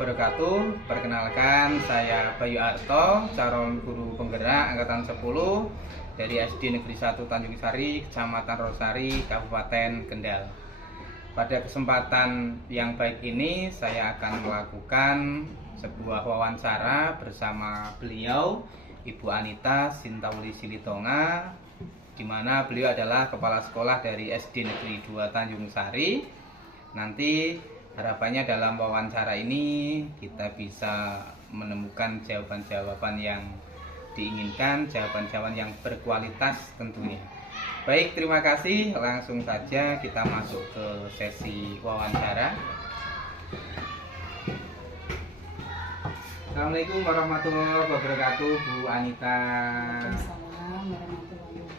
wabarakatuh. Perkenalkan, saya Bayu Arto, calon guru penggerak angkatan 10 dari SD Negeri 1 Tanjung Sari, Kecamatan Rosari, Kabupaten Kendal. Pada kesempatan yang baik ini, saya akan melakukan sebuah wawancara bersama beliau, Ibu Anita Sintauli Silitonga, di mana beliau adalah kepala sekolah dari SD Negeri 2 Tanjung Sari. Nanti harapannya dalam wawancara ini kita bisa menemukan jawaban-jawaban yang diinginkan, jawaban-jawaban yang berkualitas tentunya. Baik, terima kasih. Langsung saja kita masuk ke sesi wawancara. Assalamualaikum warahmatullahi wabarakatuh, Bu Anita. Waalaikumsalam warahmatullahi wabarakatuh.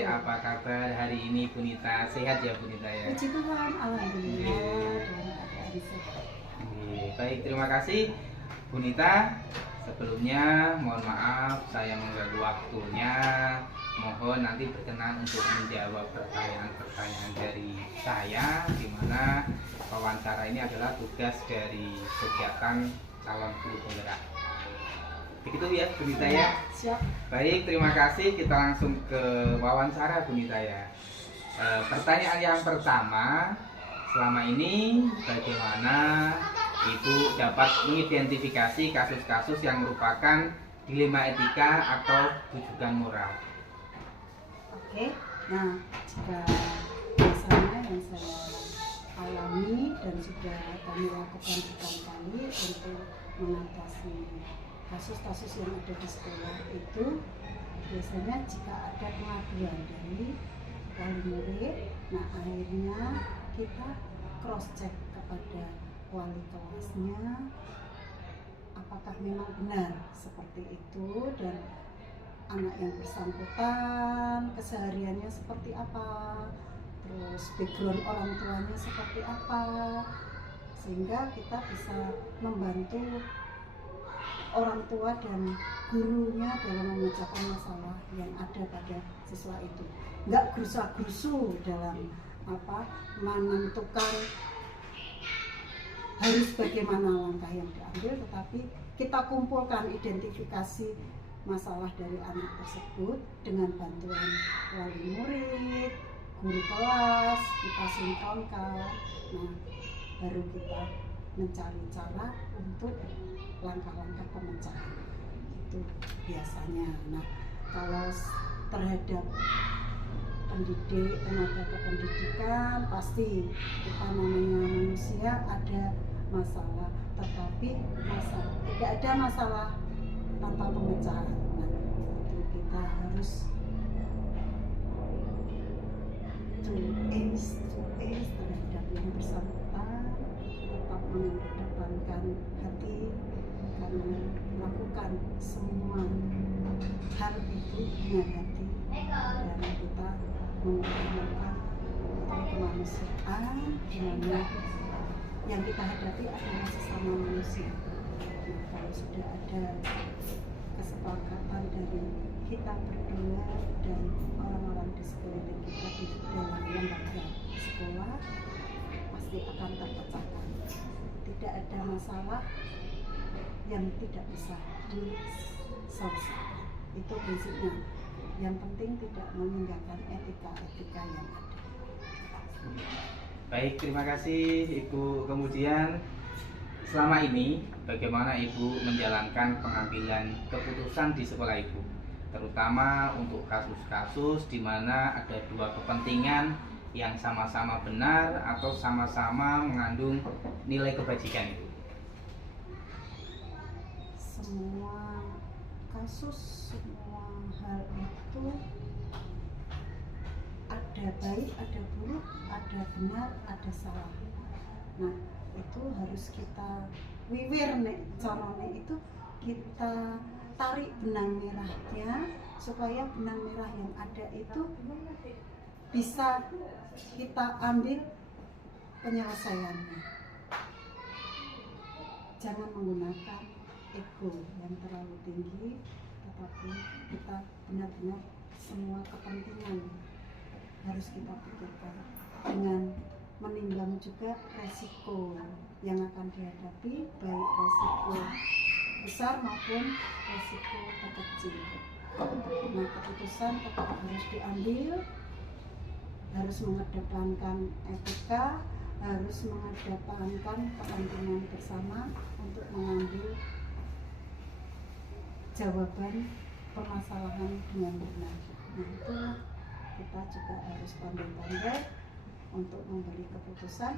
Apa kabar hari ini, Bu Nita? Sehat ya, Bu Nita ya? Puji Tuhan, alhamdulillah dalam keadaan sehat. Baik, terima kasih, Bu Nita. Sebelumnya mohon maaf saya mengganggu waktunya. Mohon nanti berkenan untuk menjawab pertanyaan-pertanyaan dari saya, di mana wawancara ini adalah tugas dari kegiatan calon guru penggerak. Begitu ya, Bu Nita ya? Siap. Baik, terima kasih. Kita langsung ke wawancara, Bu Nita ya. Pertanyaan yang pertama, selama ini bagaimana Ibu dapat mengidentifikasi kasus-kasus yang merupakan dilema etika atau bujukan moral? Oke, nah jika misalnya yang saya alami dan sudah kami lakukan berkali-kali untuk mengatasi kasus-kasus yang ada di sekolah itu, biasanya jika ada pengaduan dari wali murid, nah akhirnya kita cross check kepada wali kelasnya apakah memang benar seperti itu, dan anak yang bersangkutan kesehariannya seperti apa, terus background orang tuanya seperti apa, sehingga kita bisa membantu orang tua dan gurunya dalam memecahkan masalah yang ada pada siswa itu. Nggak gerusa-gerusu dalam menentukan harus bagaimana langkah yang diambil, tetapi kita kumpulkan identifikasi masalah dari anak tersebut dengan bantuan wali murid, guru kelas, kita sinkronkan. Nah, baru kita mencari cara untuk langkah-langkah pemecahan itu biasanya. Nah, kalau terhadap pendidik, tenaga kependidikan, pasti kita namanya manusia ada masalah, tetapi tidak ada masalah tanpa pemecahan. Nah, itu kita harus terhadap yang bersangkutan, tetap mengedepankan hati, karena melakukan semua hal itu dengan hati, dan kita menggunakan kemanusiaan, di mana yang kita hadapi adalah sesama manusia. Nah, kalau sudah ada kesepakatan dari kita berdua dan orang-orang di sekeliling kita di dalam lembaga sekolah, pasti akan terpecahkan. Tidak ada masalah yang tidak bisa diselesaikan. Itu prinsipnya. Yang penting tidak meninggalkan etika-etika yang ada. Baik, terima kasih Ibu. Kemudian selama ini bagaimana Ibu menjalankan pengambilan keputusan di sekolah Ibu, terutama untuk kasus-kasus di mana ada dua kepentingan yang sama-sama benar atau sama-sama mengandung nilai kebajikan Ibu? Semua kasus, semua hal itu ada baik, ada buruk, ada benar, ada salah. Nah, itu harus kita wiwir nih, caranya itu kita tarik benang merahnya supaya benang merah yang ada itu bisa kita ambil penyelesaiannya. Jangan menggunakan ego yang terlalu tinggi, tetapi kita benar-benar semua kepentingan harus kita pikirkan dengan menimbang juga resiko yang akan dihadapi, baik resiko besar maupun resiko terkecil. Nah, keputusan tetap harus diambil, harus mengedepankan etika, harus mengedepankan kepentingan bersama untuk mengambil jawaban permasalahan dengan benar. Nah, itulah kita juga harus pandai-pandai untuk memberi keputusan,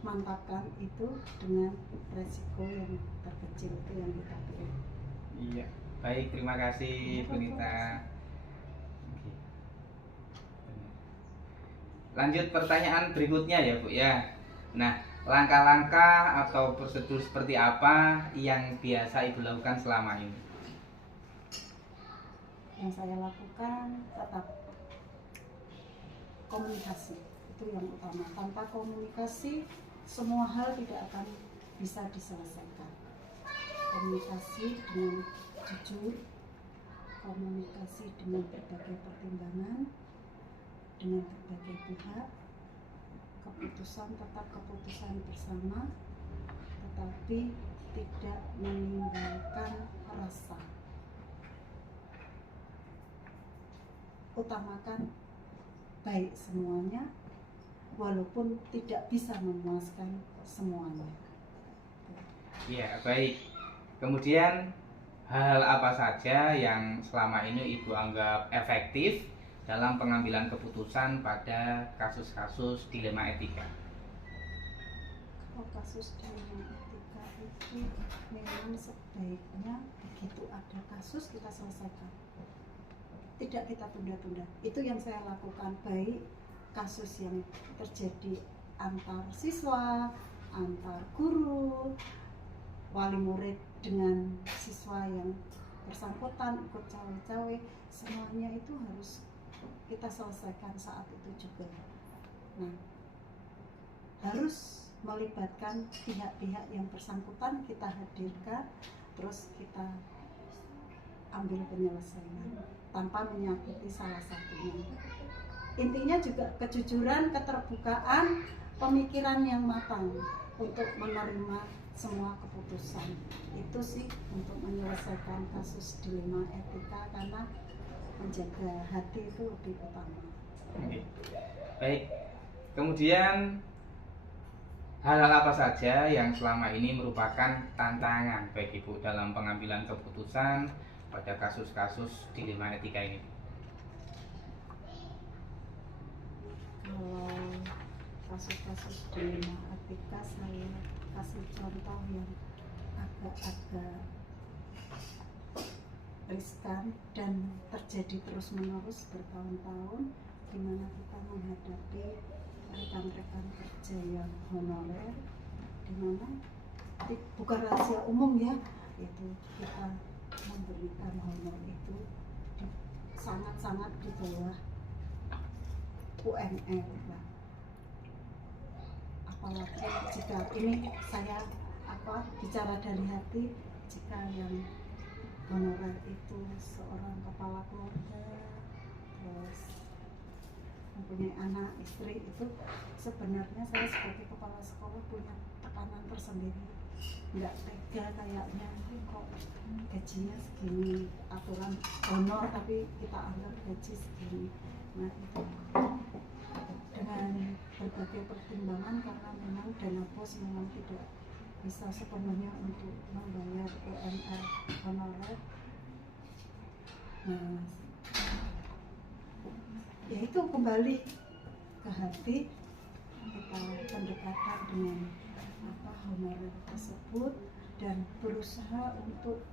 mantapkan itu dengan resiko yang terkecil itu yang kita pilih. Iya, baik, terima kasih Bu Nita. Oke. Lanjut pertanyaan berikutnya ya Bu ya. Nah, langkah-langkah atau prosedur seperti apa yang biasa Ibu lakukan selama ini? Yang saya lakukan tetap komunikasi, itu yang utama. Tanpa komunikasi semua hal tidak akan bisa diselesaikan. Komunikasi dengan jujur, komunikasi dengan berbagai pertimbangan, dengan berbagai pihak, keputusan tetap keputusan bersama, tetapi tidak meninggalkan rasa. Utamakan baik semuanya, walaupun tidak bisa memuaskan semuanya. Iya, baik. Kemudian hal apa saja yang selama ini Ibu anggap efektif dalam pengambilan keputusan pada kasus-kasus dilema etika? Kalau kasus dilema etika itu memang sebaiknya begitu ada kasus kita selesaikan, tidak kita tunda-tunda. Itu yang saya lakukan, baik kasus yang terjadi antar siswa, antar guru, wali murid dengan siswa yang bersangkutan ikut cawe-cawe, semuanya itu harus kita selesaikan saat itu juga. Nah, harus melibatkan pihak-pihak yang bersangkutan, kita hadirkan, terus kita ambil penyelesaian tanpa menyakiti salah satunya. Intinya juga kejujuran, keterbukaan, pemikiran yang matang untuk menerima semua keputusan. Itu sih untuk menyelesaikan kasus dilema etika, karena menjaga hati itu lebih utama. Oke. Baik. Kemudian hal-hal apa saja yang selama ini merupakan tantangan bagi Ibu dalam pengambilan keputusan pada kasus-kasus dilema etika ini? Kalau kasus-kasus dilema etika, saya kasih contoh yang agak-agak riskan dan terjadi terus-menerus bertahun-tahun, di mana kita menghadapi rekan-rekan kerja yang honorer, di mana bukan rahasia umum ya, itu kita memberikan honor itu sangat-sangat di bawah UMR lah. Apalagi jika ini saya bicara dari hati, jika yang honorer itu seorang kepala keluarga, terus mempunyai anak, istri, itu sebenarnya saya sebagai kepala sekolah punya tekanan tersendiri. Nggak tega kayaknya, kok gajinya segini, aturan honor tapi kita anggap gaji segini. Nah, itu dengan berbagai pertimbangan, karena memang dana pos memang tidak bisa sepenuhnya untuk membayar UMR honorer. Nah, ya itu kembali ke hati, kita pendekatan dengan honorer tersebut dan berusaha untuk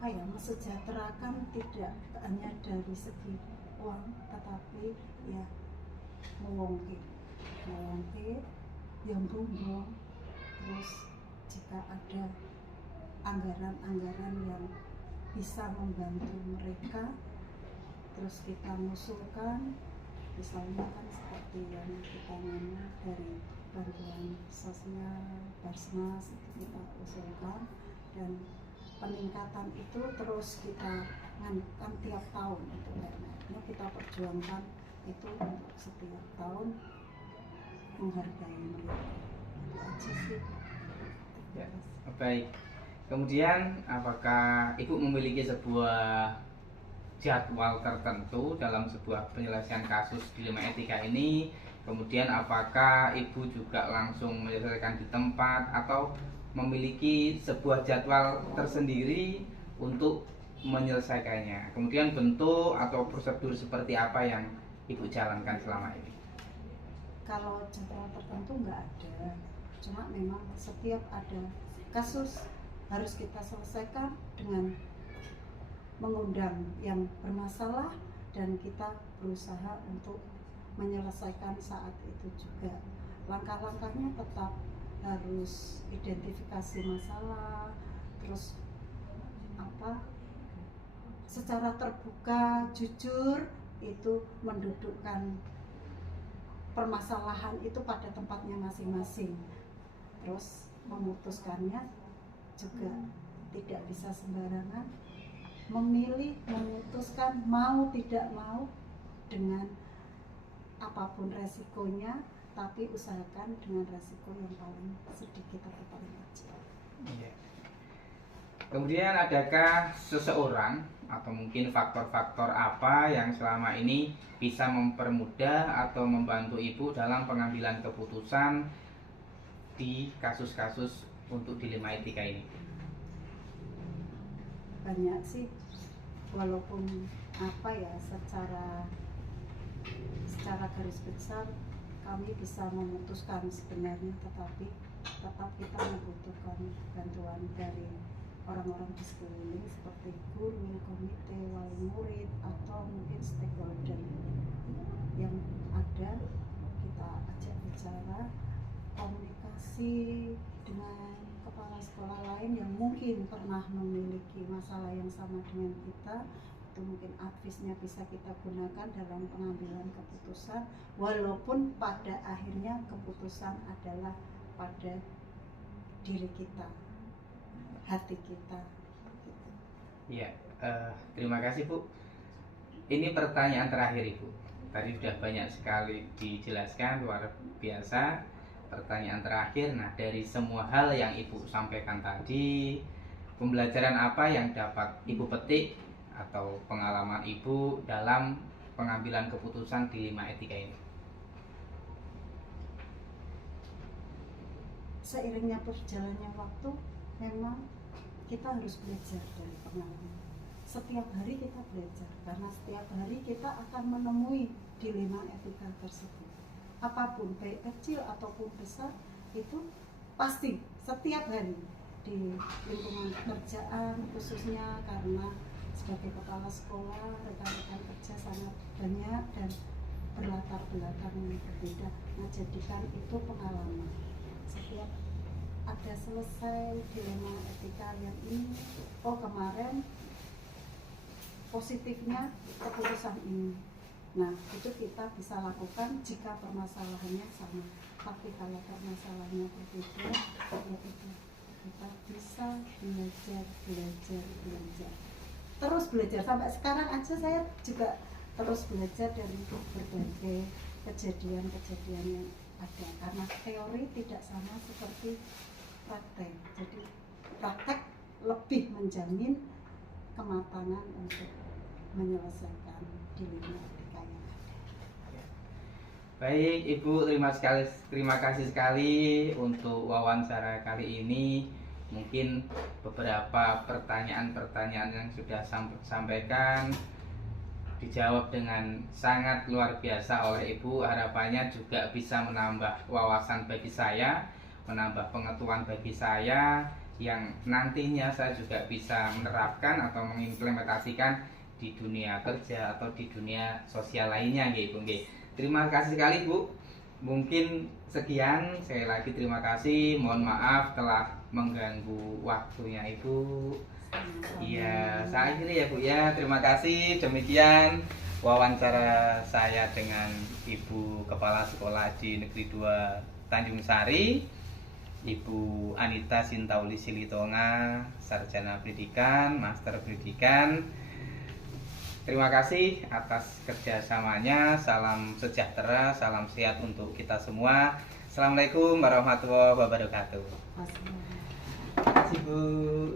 mesejahterakan, tidak hanya dari segi uang, tetapi ya mewongke yang bumbung. Terus jika ada anggaran-anggaran yang bisa membantu mereka, terus kita mengusulkan, misalnya kan seperti yang kita namanya dari bantuan sosial, Basnas, itu kita usulkan, dan peningkatan itu terus kita kan tiap tahun itu UMR-nya kita perjuangkan itu untuk setiap tahun menghargai mereka. Itu aja sih. Ya, baik. Kemudian apakah Ibu memiliki sebuah jadwal tertentu dalam sebuah penyelesaian kasus dilema etika ini? Kemudian apakah Ibu juga langsung menyelesaikan di tempat atau memiliki sebuah jadwal tersendiri untuk menyelesaikannya? Kemudian bentuk atau prosedur seperti apa yang Ibu jalankan selama ini? Kalau jadwal tertentu nggak ada, cuma memang setiap ada kasus harus kita selesaikan dengan mengundang yang bermasalah dan kita berusaha untuk menyelesaikan saat itu juga. Langkah-langkahnya tetap harus identifikasi masalah, terus secara terbuka, jujur, itu mendudukkan permasalahan itu pada tempatnya masing-masing. Terus memutuskannya juga tidak bisa sembarangan, memilih, memutuskan mau tidak mau dengan apapun resikonya, tapi usahakan dengan resiko yang paling sedikit atau paling kecil. Iya. Kemudian adakah seseorang atau mungkin faktor-faktor apa yang selama ini bisa mempermudah atau membantu Ibu dalam pengambilan keputusan di kasus-kasus untuk dilema etika ini? Banyak sih, walaupun secara garis besar kami bisa memutuskan sebenarnya, tetapi tetap kita membutuhkan bantuan dari orang-orang di sekeliling seperti guru, komite, wali murid, atau mungkin stakeholder yang ada. Kita ajak bicara, komunikasi dengan kepala sekolah lain yang mungkin pernah memiliki masalah yang sama dengan kita. Itu mungkin advisnya bisa kita gunakan dalam pengambilan keputusan, walaupun pada akhirnya keputusan adalah pada diri kita, hati kita. Iya, terima kasih Bu. Ini pertanyaan terakhir Ibu. Tadi sudah banyak sekali dijelaskan, luar biasa. Pertanyaan terakhir, nah dari semua hal yang Ibu sampaikan tadi, pembelajaran apa yang dapat Ibu petik atau pengalaman Ibu dalam pengambilan keputusan dilema etika ini? Seiringnya berjalannya waktu, memang kita harus belajar dari pengalaman. Setiap hari kita belajar, karena setiap hari kita akan menemui dilema etika tersebut. Apapun, baik kecil ataupun besar, itu pasti setiap hari di lingkungan pekerjaan, khususnya karena sebagai kepala sekolah, rekan-rekan kerja sangat banyak dan berlatar belakang yang berbeda. Nah, jadikan itu pengalaman. Setiap ada selesai dilema etika yang ini, oh kemarin positifnya keputusan ini. Nah, itu kita bisa lakukan jika permasalahannya sama. Tapi kalau permasalahannya berbeda, ya itu kita bisa belajar. Terus belajar, sampai sekarang aja saya juga terus belajar dari berbagai kejadian-kejadian yang ada. Karena teori tidak sama seperti praktek. Jadi praktek lebih menjamin kematangan untuk menyelesaikan dilema etika yang ada. Baik Ibu, terima kasih sekali untuk wawancara kali ini. Mungkin beberapa pertanyaan-pertanyaan yang sudah sampaikan dijawab dengan sangat luar biasa oleh Ibu. Harapannya juga bisa menambah wawasan bagi saya, menambah pengetahuan bagi saya, yang nantinya saya juga bisa menerapkan atau mengimplementasikan di dunia kerja atau di dunia sosial lainnya, Ibu. Terima kasih sekali Bu. Mungkin sekian, sekali lagi terima kasih. Mohon maaf telah mengganggu waktunya Ibu. Iya, saya akhiri ya Bu ya. Terima kasih. Demikian wawancara saya dengan Ibu Kepala Sekolah di Negeri 2 Tanjung Sari, Ibu Anita Sintauli Silitonga, Sarjana Pendidikan, Master Pendidikan. terima kasih atas kerjasamanya. Salam sejahtera, salam sehat untuk kita semua. Assalamualaikum warahmatullahi wabarakatuh. Terima kasih Bu.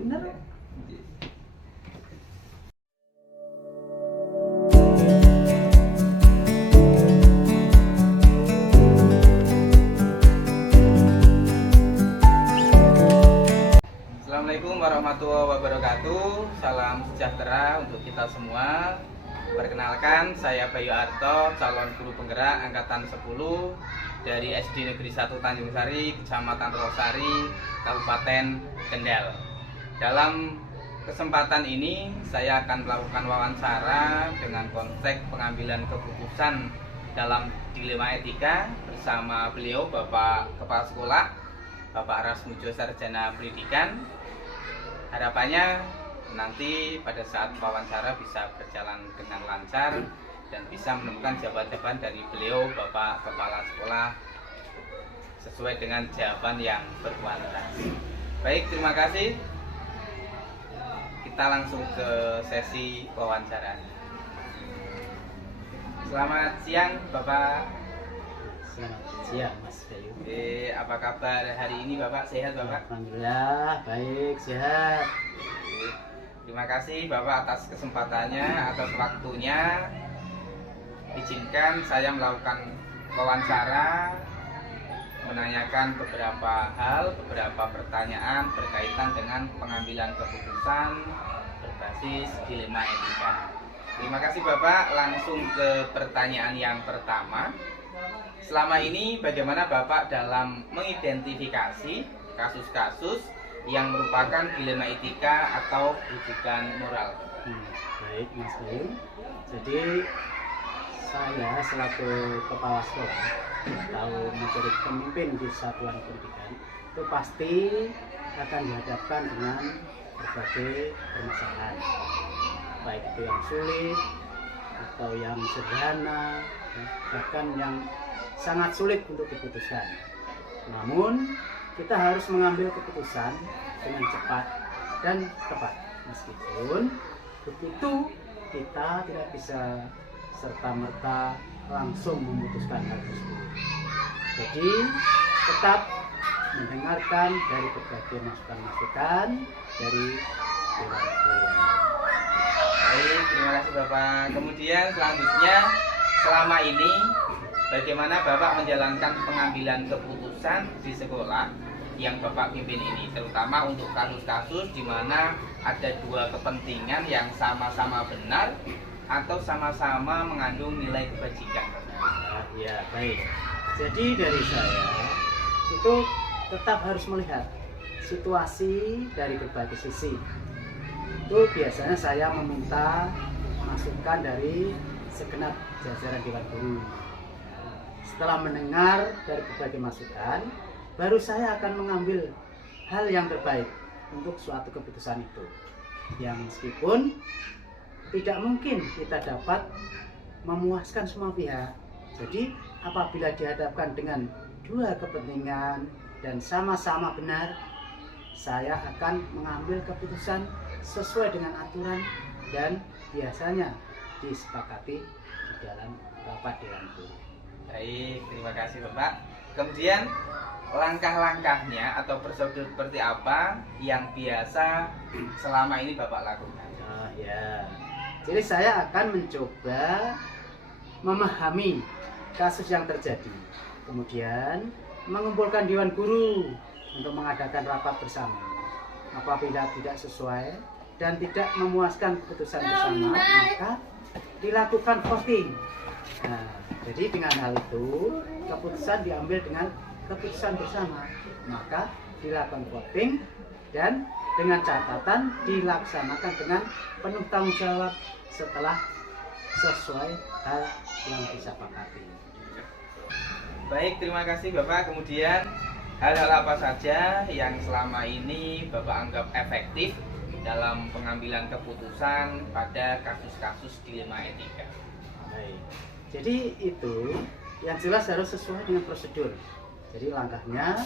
Bener. Assalamualaikum warahmatullahi wabarakatuh. Salam sejahtera untuk kita semua. Perkenalkan, saya Bayu Arto, calon guru penggerak angkatan 10 dari SD Negeri 1 Tanjung Sari, Kecamatan Rosari, Kabupaten Kendal. Dalam kesempatan ini saya akan melakukan wawancara dengan konteks pengambilan keputusan dalam dilema etika bersama beliau Bapak Kepala Sekolah Bapak Rasmujo Sarjana Pendidikan. Harapannya nanti pada saat wawancara bisa berjalan dengan lancar dan bisa menemukan jawaban-jawaban dari beliau Bapak Kepala Sekolah sesuai dengan jawaban yang berkualitas. Baik, terima kasih. Kita langsung ke sesi wawancara. Selamat siang Bapak. Selamat siang Mas Bayu. Apa kabar hari ini Bapak? Sehat Bapak? Alhamdulillah baik, sehat. Terima kasih Bapak atas kesempatannya, atas waktunya. Izinkan saya melakukan wawancara, menanyakan beberapa hal, beberapa pertanyaan berkaitan dengan pengambilan keputusan berbasis dilema etika. Terima kasih Bapak. Langsung ke pertanyaan yang pertama. Selama ini bagaimana Bapak dalam mengidentifikasi kasus-kasus yang merupakan dilema etika atau rujukan moral? Baik Mas Bayu. Jadi saya selaku kepala sekolah atau menjadi pemimpin di satuan pendidikan itu pasti akan dihadapkan dengan berbagai permasalahan, baik itu yang sulit atau yang sederhana, bahkan yang sangat sulit untuk diputuskan. Namun kita harus mengambil keputusan dengan cepat dan tepat. Meskipun begitu kita tidak bisa serta-merta langsung memutuskan hal tersebut. Jadi tetap mendengarkan dari berbagai masukan-masukan dari dewan-dewan. Baik, terima kasih Bapak. Kemudian selanjutnya, selama ini bagaimana Bapak menjalankan pengambilan keputusan di sekolah yang Bapak pimpin ini, terutama untuk kasus-kasus di mana ada dua kepentingan yang sama-sama benar atau sama-sama mengandung nilai kebajikan? Ya, baik. Jadi dari saya itu tetap harus melihat situasi dari berbagai sisi. Itu biasanya saya meminta masukan dari segenap jajaran Dewan Guru. Setelah mendengar dari berbagai masukan, baru saya akan mengambil hal yang terbaik untuk suatu keputusan itu. Yang meskipun tidak mungkin kita dapat memuaskan semua pihak. Jadi apabila dihadapkan dengan dua kepentingan dan sama-sama benar, saya akan mengambil keputusan sesuai dengan aturan dan biasanya disepakati di dalam rapat Dewan Guru. Baik, terima kasih Bapak. Kemudian langkah-langkahnya atau prosedur seperti apa yang biasa selama ini Bapak lakukan? Ya. Jadi saya akan mencoba memahami kasus yang terjadi. Kemudian mengumpulkan Dewan Guru untuk mengadakan rapat bersama. Apabila tidak sesuai dan tidak memuaskan keputusan bersama, maka dilakukan voting. Nah, jadi dengan hal itu keputusan diambil dengan keputusan bersama, maka dilakukan voting dan dengan catatan dilaksanakan dengan penuh tanggung jawab setelah sesuai hal yang disepakati. Baik, terima kasih Bapak. Kemudian hal-hal apa saja yang selama ini Bapak anggap efektif dalam pengambilan keputusan pada kasus-kasus dilema etika? Baik. Jadi itu yang jelas harus sesuai dengan prosedur. Jadi langkahnya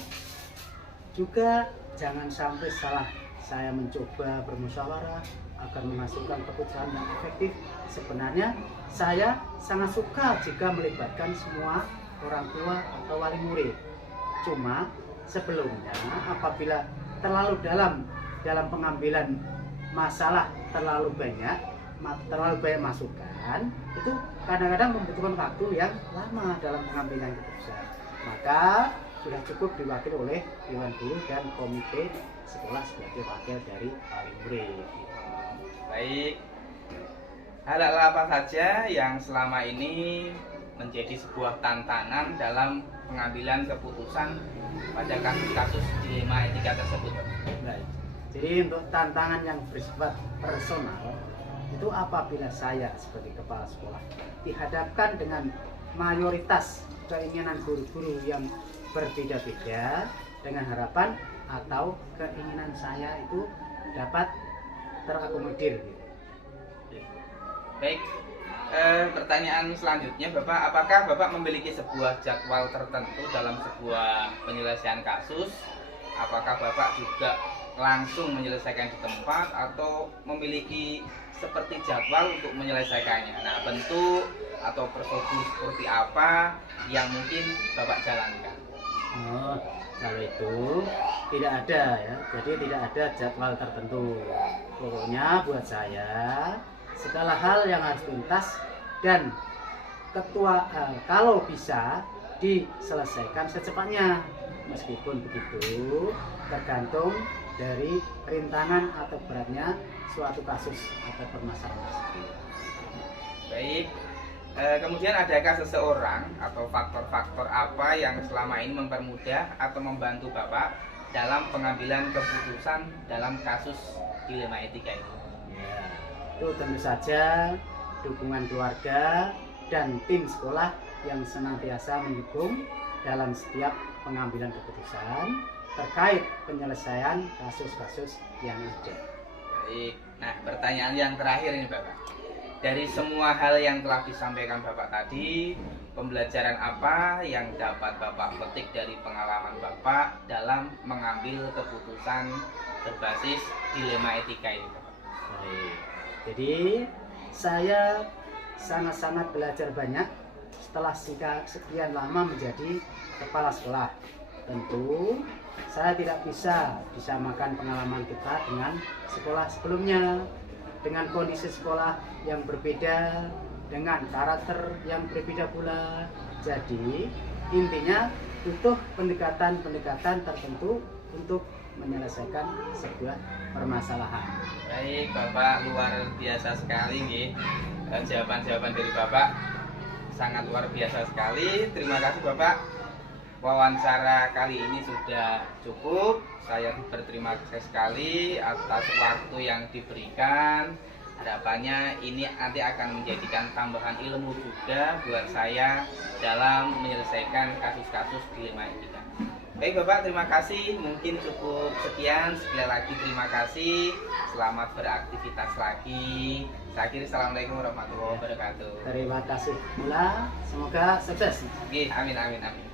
juga jangan sampai salah. Saya mencoba bermusyawarah agar menghasilkan keputusan yang efektif, sebenarnya saya sangat suka jika melibatkan semua orang tua atau wali murid. Cuma sebelumnya apabila terlalu dalam pengambilan masalah terlalu banyak masukan, itu kadang-kadang membutuhkan waktu yang lama dalam pengambilan keputusan. Maka sudah cukup diwakili oleh Dewan Guru dan komite sekolah sebagai wakil dari wali murid. Baik, hal-hal apa saja yang selama ini menjadi sebuah tantangan dalam pengambilan keputusan pada kasus-kasus dilema etika tersebut? Baik. Jadi untuk tantangan yang bersifat personal itu apabila saya sebagai kepala sekolah dihadapkan dengan mayoritas keinginan guru-guru yang berbeda-beda dengan harapan atau keinginan saya itu dapat terakomodir. Baik, pertanyaan selanjutnya Bapak, apakah Bapak memiliki sebuah jadwal tertentu dalam sebuah penyelesaian kasus? Apakah Bapak juga langsung menyelesaikan di tempat atau memiliki seperti jadwal untuk menyelesaikannya? Nah, bentuk atau prosedur seperti apa yang mungkin Bapak jalankan? Oh, kalau itu tidak ada ya, jadi tidak ada jadwal tertentu. Pokoknya buat saya segala hal yang harus tuntas dan kalau bisa diselesaikan secepatnya. Meskipun begitu tergantung dari rintangan atau beratnya suatu kasus atau permasalahan tersebut. Baik, kemudian adakah seseorang atau faktor-faktor apa yang selama ini mempermudah atau membantu Bapak dalam pengambilan keputusan dalam kasus dilema etika ini? Ya, itu tentu saja dukungan keluarga dan tim sekolah yang senantiasa mendukung dalam setiap pengambilan keputusan terkait penyelesaian kasus-kasus yang ada. Baik, nah pertanyaan yang terakhir ini Bapak. Dari semua hal yang telah disampaikan Bapak tadi, pembelajaran apa yang dapat Bapak petik dari pengalaman Bapak dalam mengambil keputusan berbasis dilema etika ini Bapak? Baik. Jadi saya sangat-sangat belajar banyak setelah sekian lama menjadi kepala sekolah. Tentu saya tidak bisa disamakan pengalaman kita dengan sekolah sebelumnya, dengan kondisi sekolah yang berbeda, dengan karakter yang berbeda pula. Jadi intinya butuh pendekatan tertentu untuk menyelesaikan sebuah permasalahan. Baik, Bapak luar biasa sekali nih. Jawaban-jawaban dari Bapak sangat luar biasa sekali. Terima kasih Bapak. Wawancara kali ini sudah cukup. Saya berterima kasih sekali atas waktu yang diberikan. Harapannya ini nanti akan menjadikan tambahan ilmu juga buat saya dalam menyelesaikan kasus-kasus dilema etika. Baik Bapak, terima kasih. Mungkin cukup sekian. Sekali lagi terima kasih. Selamat beraktivitas lagi. Saya akhiri, assalamualaikum warahmatullahi wabarakatuh. Terima kasih pula. Semoga sukses. Oke, amin amin amin.